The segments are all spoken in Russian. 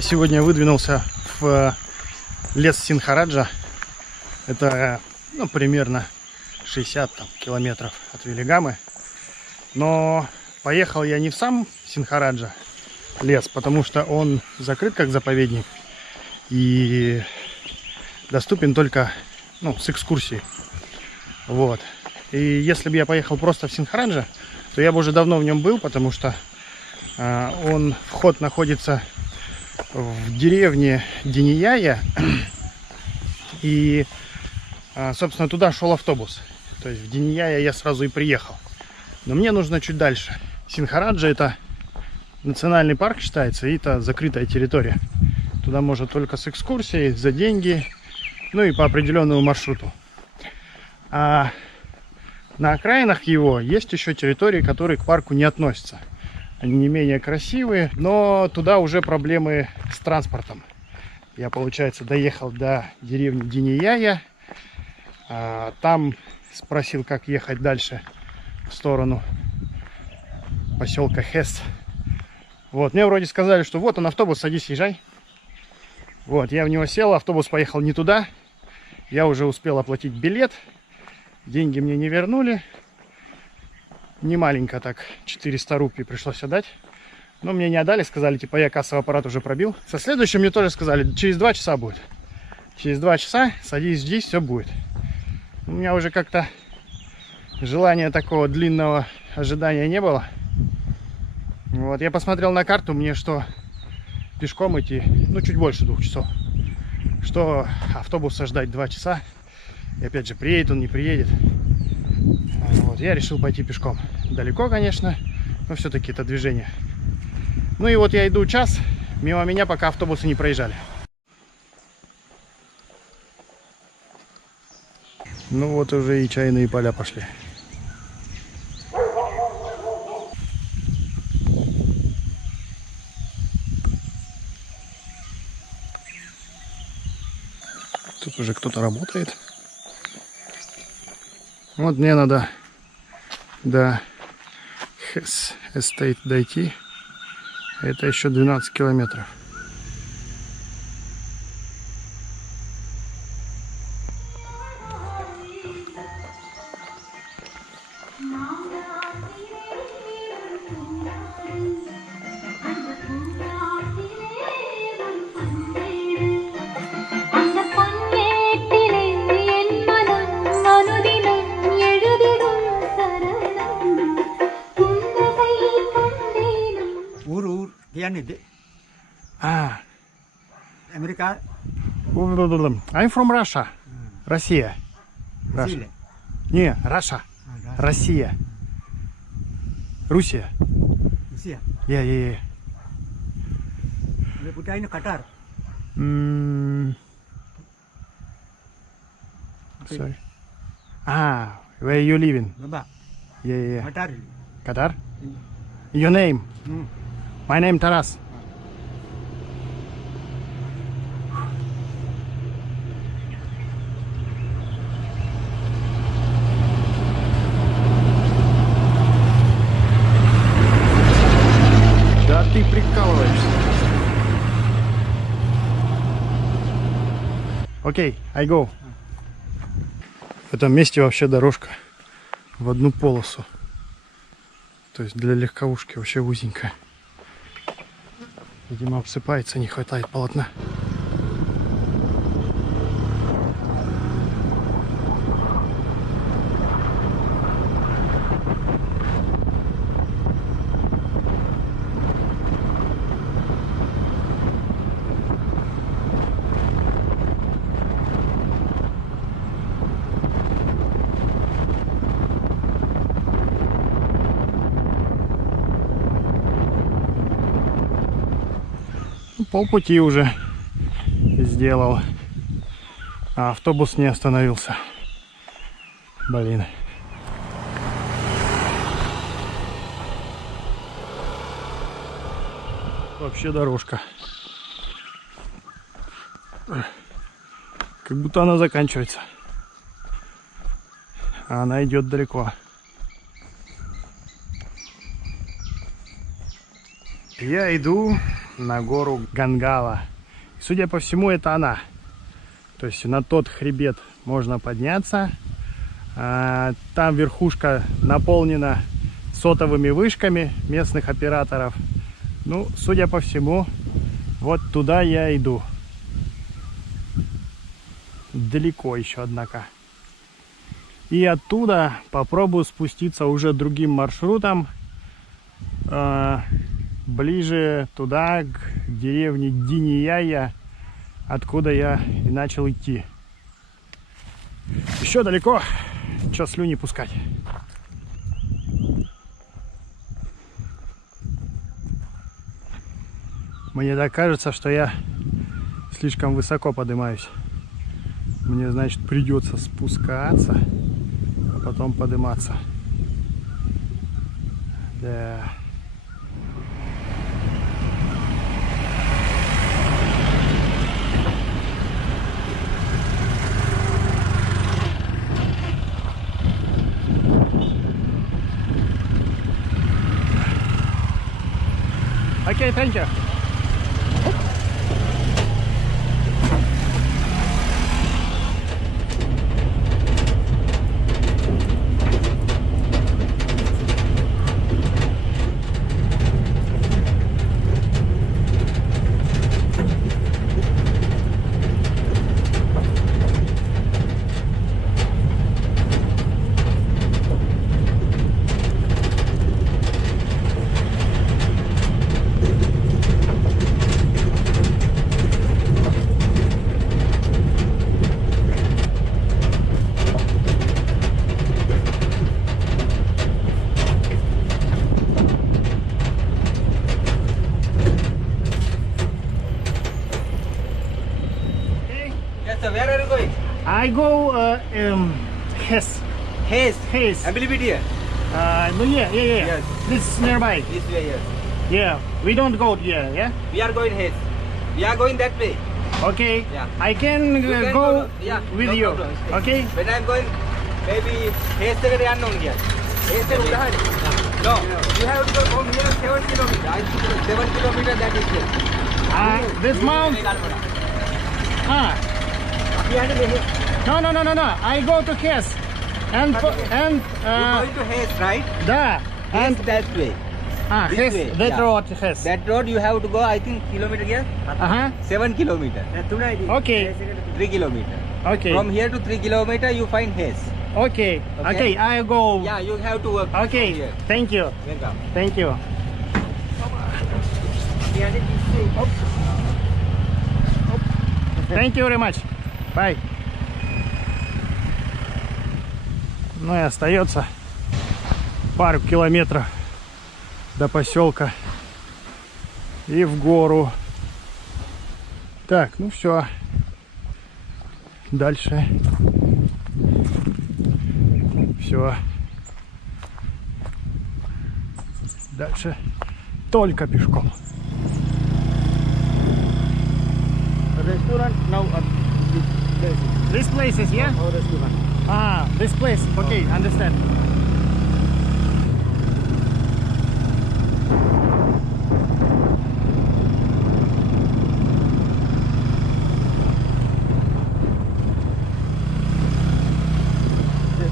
Я сегодня выдвинулся в лес Синхараджа. Это примерно 60 километров от Велигамы. Но поехал я не в сам Синхараджа лес, потому что он закрыт как заповедник и доступен только с экскурсией. Вот. И если бы я поехал просто в Синхараджа, то я бы уже давно в нем был, потому что вход находится в деревне Динияя. И, собственно, туда шел автобус. То есть в Динияя я сразу и приехал. Но мне нужно чуть дальше. Синхараджа — это национальный парк считается, и это закрытая территория. Туда можно только с экскурсией, за деньги, и по определенному маршруту. А на окраинах его есть еще территории, которые к парку не относятся. Они не менее красивые, но туда уже проблемы с транспортом. Я, получается, доехал до деревни Динияя. Там спросил, как ехать дальше в сторону поселка Хес. Вот, мне вроде сказали, что вот он автобус, садись, езжай. Вот, я в него сел, автобус поехал не туда. Я уже успел оплатить билет. Деньги мне не вернули. Не маленько так, 400 рупий пришлось отдать. Но мне не отдали, сказали, типа, я кассовый аппарат уже пробил. Со следующим мне тоже сказали, через 2 часа будет. Через 2 часа садись, жди, все будет. У меня уже как-то желания такого длинного ожидания не было. Вот, я посмотрел на карту, мне что пешком идти, чуть больше 2 часов. Что автобуса ждать 2 часа. И опять же, приедет он, не приедет. Вот, я решил пойти пешком. Далеко, конечно, но все-таки это движение. И вот я иду час, мимо меня пока автобусы не проезжали. Вот уже и чайные поля пошли. Тут уже кто-то работает. Вот мне надо до Хес Эстейт дойти. Это еще 12 километров. America? I'm from Russia. Россия. Russia. Не, Russia. Россия. Russia. Russia. Yeah. We put in Qatar. Sorry. Where you living? Baba. Yeah. Qatar. Qatar? Your name? My name Taras. Да ты прикалываешься. Окей, I go. В этом месте вообще дорожка в одну полосу. То есть для легковушки вообще узенькая. Видимо, обсыпается, не хватает полотна. Полпути уже сделал, а автобус не остановился. Блин. Вообще дорожка. Как будто она заканчивается. А она идет далеко. Я иду на гору Гангава. Судя по всему, это она. То есть на тот хребет можно подняться. Там верхушка наполнена сотовыми вышками местных операторов. Ну, судя по всему, вот туда я иду. Далеко еще, однако. И оттуда попробую спуститься уже другим маршрутом. Ближе туда, к деревне Динияя, откуда я и начал идти. Еще далеко. Че слюни пускать? Мне так кажется, что я слишком высоко поднимаюсь. Мне, значит, придется спускаться, а потом подниматься. Да. Окей, thank you. I go Hess. Hess. I believe it here. No, yeah. Yes. This is nearby. This way, yes. Yeah, we don't go here. Yeah. We are going Hess. We are going that way. Okay. Yeah. I can, You can go yeah, with no you. problem. Okay. When I'm going, maybe Hess is unknown here. Hess is behind. No, you have to go from here 7 kilometers. I think 7 kilometers that is here. This mount. Behind me. No. I go to Hess. And You're going to Hess, right? да. Hess that way. Hess. This way, That yeah. road Hess. That road you have to go, I think, kilometer here? 7 kilometers. Okay. 3 kilometers. Okay. From here to 3 kilometers, you find Hess. Okay. Okay. I go. Yeah, you have to work. Okay. From here. Thank you. Welcome. Thank you. Thank you very much. Bye. Ну и остается пару километров до поселка и в гору. Так, ну все. Дальше. Все. Дальше только пешком. Restaurant now This places, yeah? restaurant. This place. Okay, understand.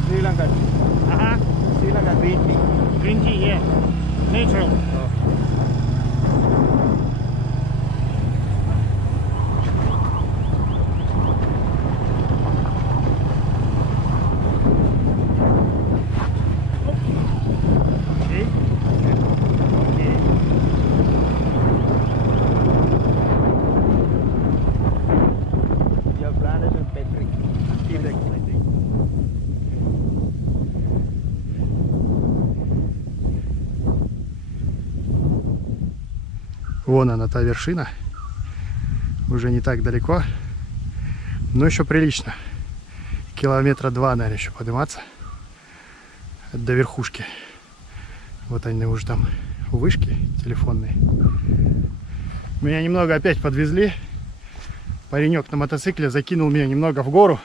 Sri Lanka. Sri Lanka green tea. Green tea, yeah. Natural. Okay. Okay. Your plantation factory. Tea factory, I think. Вон она, та вершина. Уже не так далеко, но еще прилично. Километра 2, наверное, еще подниматься до верхушки. Вот они уже там вышки телефонные. Меня немного опять подвезли. Паренек на мотоцикле закинул меня немного в гору.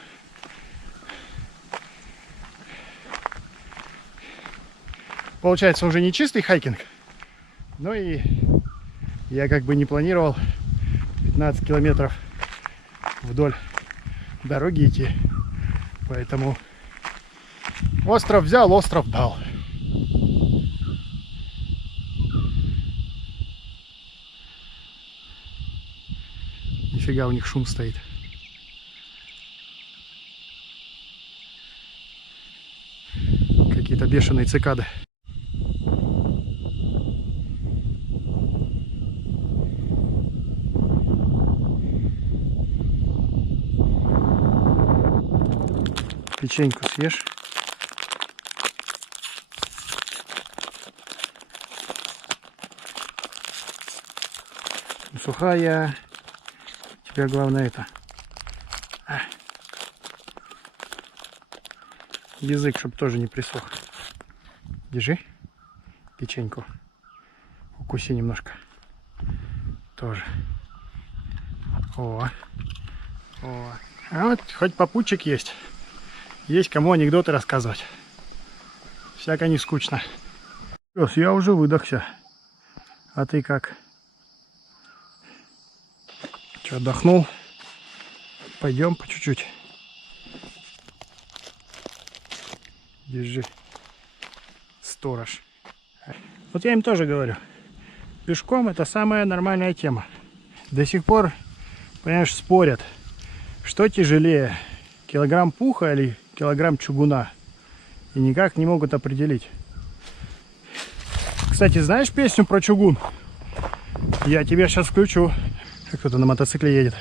Получается уже не чистый хайкинг, но и Я как бы не планировал 15 километров вдоль дороги идти. Поэтому остров взял, остров дал. Нифига у них шум стоит. Какие-то бешеные цикады. Печеньку съешь. Сухая. Тебе главное это. Язык, чтобы тоже не присох. Держи печеньку. Укуси немножко. Тоже. О. О. А вот хоть попутчик есть. Есть кому анекдоты рассказывать. Всяко не скучно. Пёс, я уже выдохся. А ты как? Че, отдохнул? Пойдем по чуть-чуть. Держи. Сторож. Вот я им тоже говорю. Пешком это самая нормальная тема. До сих пор, понимаешь, спорят, что тяжелее, килограмм пуха или килограмм чугуна. И никак не могут определить. Кстати, знаешь песню про чугун? Я тебе сейчас включу. Как кто-то на мотоцикле едет.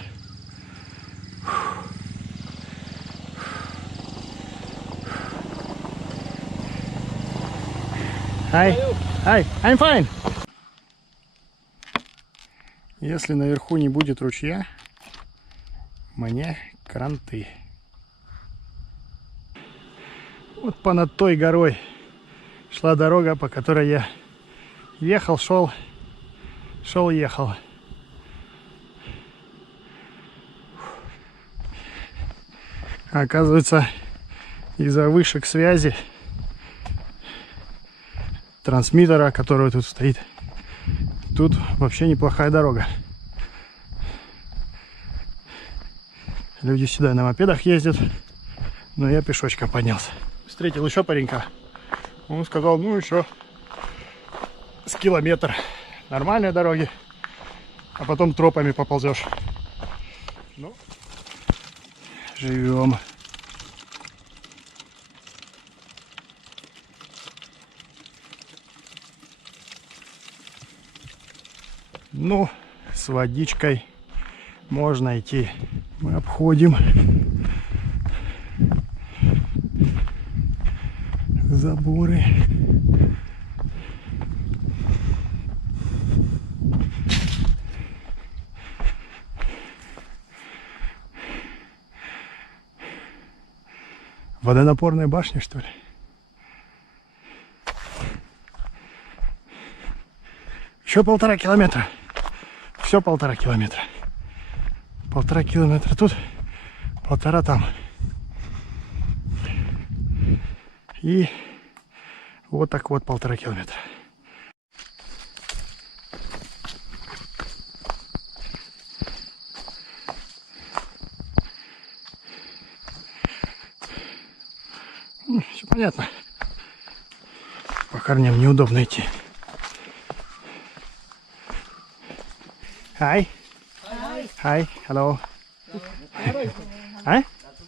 Hi. Hi. I'm fine. Если наверху не будет ручья, мне кранты. Вот понад той горой шла дорога, по которой я ехал, шел, ехал. Оказывается, из-за вышек связи трансмиттера, который тут стоит, тут вообще неплохая дорога. Люди сюда на мопедах ездят, но я пешочком поднялся. Встретил еще паренька. Он сказал, ну еще с километр нормальной дороги, а потом тропами поползешь. Ну, живем. Ну, с водичкой можно идти. Мы обходим заборы. Водонапорная башня, что ли? Еще 1,5 километра. Все 1,5 километра. 1,5 километра тут, 1,5 там. И вот так вот 1,5 километра. Все понятно. По корням неудобно идти. Hi. Hi. Hello. Huh?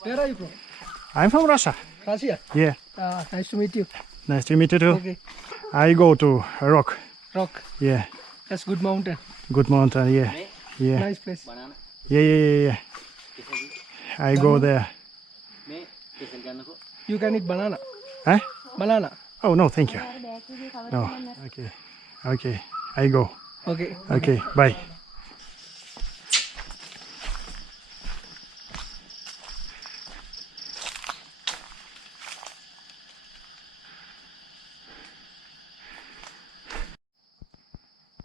Where are you from? I'm from Russia. Russia. Yeah. Nice to meet you. Nice to meet you too. Okay. I go to Rock. Rock. Yeah. That's good mountain. Good mountain. Yeah. Yeah. Nice place. Yeah. I go there. You can eat banana. Huh? Banana. Oh no, thank you. No. Okay. Okay. I go. Okay. Okay. Bye.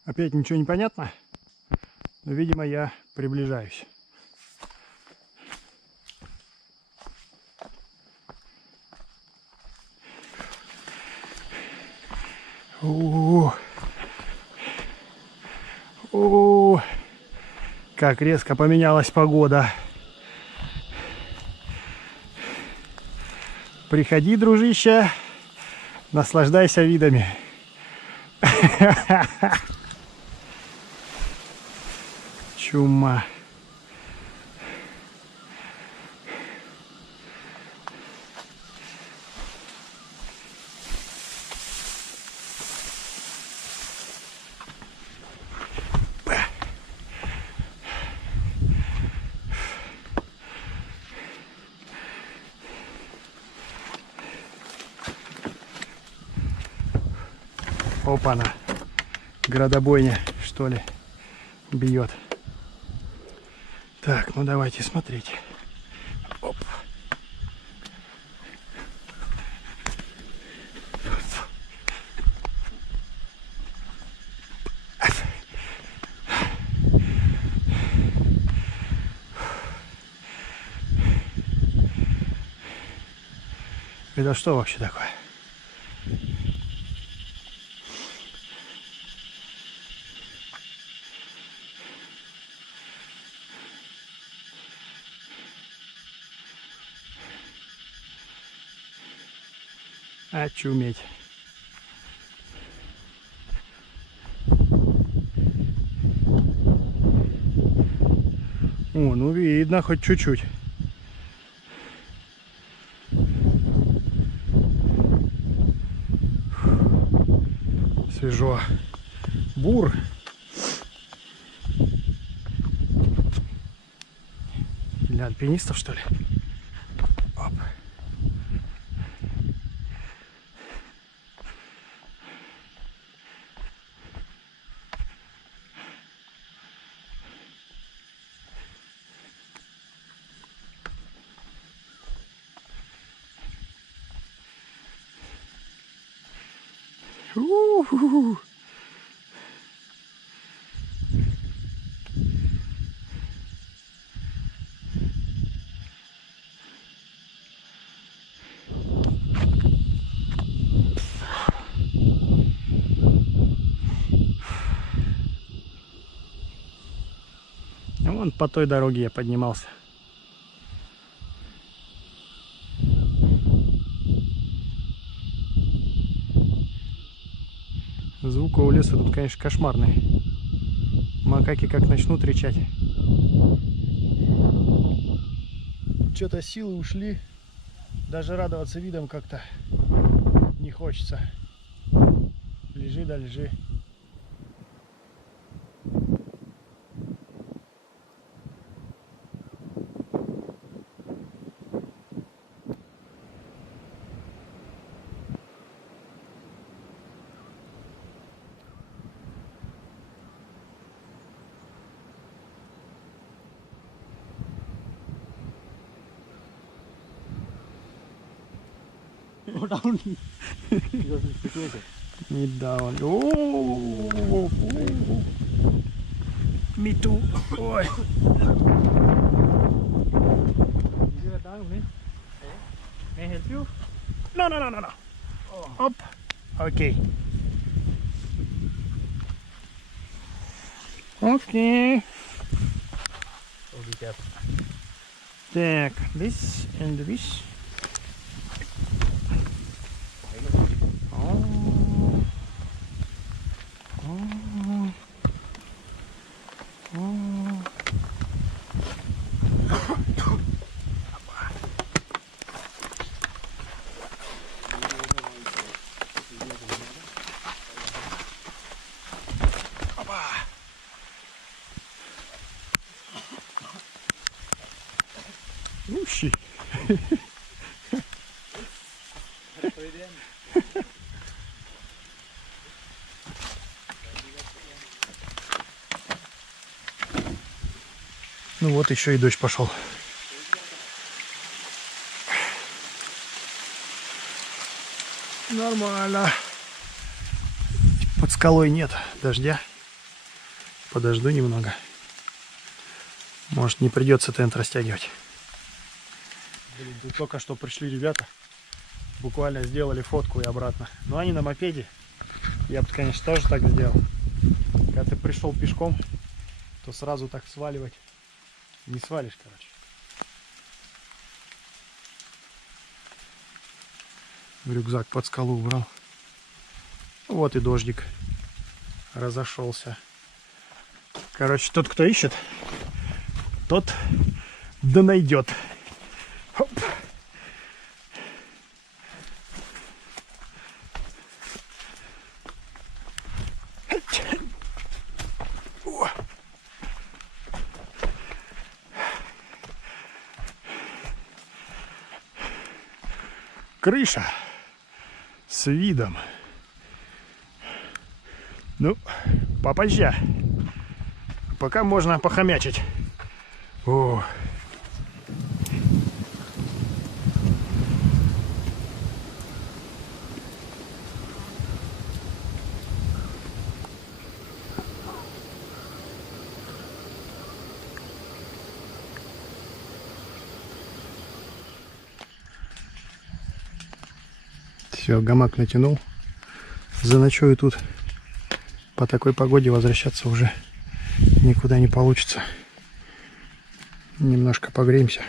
Опять ничего не понятно, но, видимо, я приближаюсь. О, как резко поменялась погода. Приходи, дружище, наслаждайся видами. Чума. Опа-на. Градобойня, что ли, бьет. Так, ну давайте смотреть. Оп. Это что вообще такое? Очуметь. О, ну видно хоть чуть-чуть. Свежо. Бур. Для альпинистов, что ли? Оп. У-ху-ху. Вон по той дороге я поднимался. Звука у леса тут, конечно, кошмарный. Макаки как начнут рычать. Что-то силы ушли. Даже радоваться видом как-то не хочется. Лежи да лежи. Go down. Because of the situation. Me down. Oh, me too. Ой. You are down, man. May I help you? No, no, no, no, no. Оп. Окей. Окей. Oh, be careful. Так, this and this. Ущи. Ну вот еще и дождь пошел. Нормально. Под скалой нет дождя. Подожду немного. Может, не придется тент растягивать. Блин, тут только что пришли ребята. Буквально сделали фотку и обратно. Но они на мопеде. Я бы, конечно, тоже так сделал. Когда ты пришел пешком, то сразу так сваливать не свалишь, короче. Рюкзак под скалу убрал. Вот и дождик разошелся. Короче, тот, кто ищет, тот да найдет. Хоп. О. Крыша с видом. Ну, попозже. Пока можно похомячить. О. Все, гамак натянул. Заночую тут. По такой погоде возвращаться уже никуда не получится. Немножко погреемся.